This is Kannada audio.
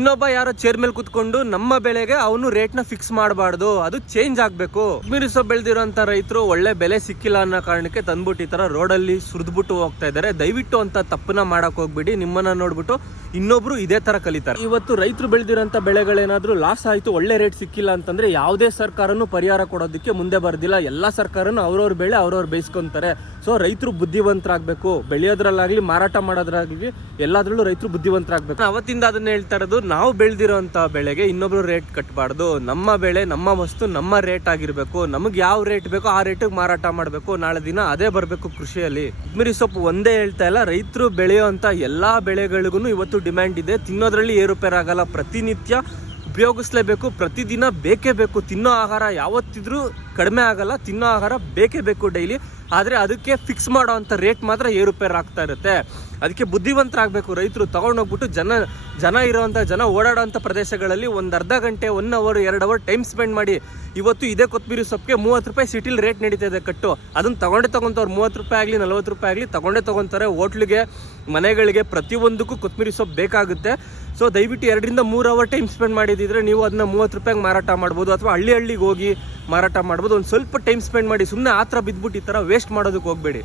ಇನ್ನೊಬ್ಬ ಯಾರೋ ಚೇರ್ ಮೇಲೆ ಕುತ್ಕೊಂಡು ನಮ್ಮ ಬೆಳೆಗೆ ಅವನು ರೇಟ್ ನ ಫಿಕ್ಸ್ ಮಾಡಬಾರ್ದು, ಅದು ಚೇಂಜ್ ಆಗ್ಬೇಕು. ಕೊತ್ತಂಬರಿ ಸೊಪ್ಪು ಬೆಳೆದಿರೋಂತ ರೈತರು ಒಳ್ಳೆ ಬೆಲೆ ಸಿಕ್ಕಿಲ್ಲ ಅನ್ನೋ ಕಾರಣಕ್ಕೆ ತಂದ್ಬಿಟ್ಟು ಈ ತರ ರೋಡಲ್ಲಿ ಸುರಿದ್ಬಿಟ್ಟು ಹೋಗ್ತಾ ಇದಾರೆ. ದಯವಿಟ್ಟು ಅಂತ ತಪ್ಪನ್ನ ಮಾಡಕ್ ಹೋಗ್ಬಿಡಿ. ನಿಮ್ಮನ್ನ ನೋಡ್ಬಿಟ್ಟು ಇನ್ನೊಬ್ರು ಇದೇ ತರ ಕಲಿತಾರೆ. ಇವತ್ತು ರೈತರು ಬೆಳೆದಿರೋಂತ ಬೆಳೆಗಳೇನಾದ್ರೂ ಲಾಸ್ ಆಯ್ತು, ಒಳ್ಳೆ ರೇಟ್ ಸಿಕ್ಕಿಲ್ಲ ಅಂತಂದ್ರೆ ಯಾವುದೇ ಸರ್ಕಾರನು ಪರಿಹಾರ ಕೊಡೋದಕ್ಕೆ ಮುಂದೆ ಬರ್ದಿಲ್ಲ. ಎಲ್ಲಾ ಸರ್ಕಾರನು ಅವ್ರವ್ರ ಬೆಳೆ ಅವ್ರವ್ರು ಬೇಯಿಸ್ಕೊಂತಾರೆ. ಸೊ ರೈತರು ಬುದ್ಧಿವಂತರಾಗಬೇಕು. ಬೆಳೆಯೋದ್ರಲ್ಲಾಗ್ಲಿ ಮಾರಾಟ ಮಾಡೋದ್ರಾಗ್ಲಿ ಎಲ್ಲಾದ್ರಲ್ಲೂ ರೈತರು ಬುದ್ಧಿವಂತರಾಗಬೇಕು. ಅವತ್ತಿಂದ ಅದನ್ನ ಹೇಳ್ತಾ ಇರೋದು, ನಾವು ಬೆಳೆದಿರೋಂತ ಬೆಳೆಗೆ ಇನ್ನೊಬ್ರು ರೇಟ್ ಕಟ್ಟಬಾರ್ದು. ನಮ್ಮ ಬೆಳೆ, ನಮ್ಮ ವಸ್ತು, ನಮ್ಮ ರೇಟ್ ಆಗಿರ್ಬೇಕು. ನಮಗೆ ಯಾವ ರೇಟ್ ಬೇಕೋ ಆ ರೇಟಿಗೆ ಮಾರಾಟ ಮಾಡಬೇಕು. ನಾಳೆ ದಿನ ಅದೇ ಬರಬೇಕು ಕೃಷಿಯಲ್ಲಿ. ಕೊತ್ತಂಬರಿ ಸೊಪ್ಪು ಒಂದೇ ಹೇಳ್ತಾ ಇಲ್ಲ, ರೈತರು ಬೆಳೆಯುವಂತ ಎಲ್ಲಾ ಬೆಳೆಗಳಿಗೂ ಇವತ್ತು ಡಿಮ್ಯಾಂಡ್ ಇದೆ. ತಿನ್ನೋದ್ರಲ್ಲಿ ಏರುಪೇರು ಆಗಲ್ಲ. ಪ್ರತಿನಿತ್ಯ ಉಪಯೋಗಿಸ್ಲೇಬೇಕು. ಪ್ರತಿದಿನ ಬೇಕೇ ಬೇಕು. ತಿನ್ನೋ ಆಹಾರ ಯಾವತ್ತಿದ್ರೂ ಕಡಿಮೆ ಆಗಲ್ಲ. ತಿನ್ನೋ ಆಹಾರ ಬೇಕೇ ಬೇಕು ಡೈಲಿ. ಆದರೆ ಅದಕ್ಕೆ ಫಿಕ್ಸ್ ಮಾಡೋ ಅಂಥ ರೇಟ್ ಮಾತ್ರ ಏರುಪೇರು ಆಗ್ತಾ ಇರುತ್ತೆ. ಅದಕ್ಕೆ ಬುದ್ಧಿವಂತರಾಗಬೇಕು ರೈತರು. ತೊಗೊಂಡೋಗ್ಬಿಟ್ಟು ಜನ ಇರೋವಂಥ, ಜನ ಓಡಾಡೋಂಥ ಪ್ರದೇಶಗಳಲ್ಲಿ ಒಂದು ಅರ್ಧ ಗಂಟೆ, 1 ಅವರ್ 2 ಅವರ್ ಟೈಮ್ ಸ್ಪೆಂಡ್ ಮಾಡಿ. ಇವತ್ತು ಇದೇ ಕೊತ್ತಂಬರಿ ಸೊಪ್ಪಿಗೆ 30 ರೂಪಾಯಿ ಸಿಟಿಲಿ ರೇಟ್ ನಡೀತಾ ಇದೆ ಕಟ್ಟು. ಅದನ್ನು ತೊಗೊಂತಾರೆ. 30 ರೂಪಾಯಿ ಆಗಲಿ 40 ರೂಪಾಯಿ ಆಗಲಿ ತೊಗೊಂತಾರೆ. ಹೋಟ್ಲಿಗೆ, ಮನೆಗಳಿಗೆ, ಪ್ರತಿಯೊಂದಕ್ಕೂ ಕೊತ್ತಂಬರಿ ಸೊಪ್ಪು ಬೇಕಾಗುತ್ತೆ. ಸೊ ದಯವಿಟ್ಟು 2 ರಿಂದ 3 ಅವರ್ ಟೈಮ್ ಸ್ಪೆಂಡ್ ಮಾಡಿದ್ರೆ ನೀವು ಅದನ್ನ 30 ರೂಪಾಯಿಗೆ ಮಾರಾಟ ಮಾಡ್ಬೋದು. ಅಥವಾ ಹಳ್ಳಿಗೆ ಹೋಗಿ ಮಾರಾಟ ಮಾಡ್ಬೋದು. ಒಂದು ಸ್ವಲ್ಪ ಟೈಮ್ ಸ್ಪೆಂಡ್ ಮಾಡಿ. ಸುಮ್ಮನೆ ಆ ಥರ ಬಿದ್ದುಬಿಟ್ಟು ಈ ಥರ ವೇಸ್ಟ್ ಮಾಡೋದಕ್ಕೆ ಹೋಗಬೇಡಿ.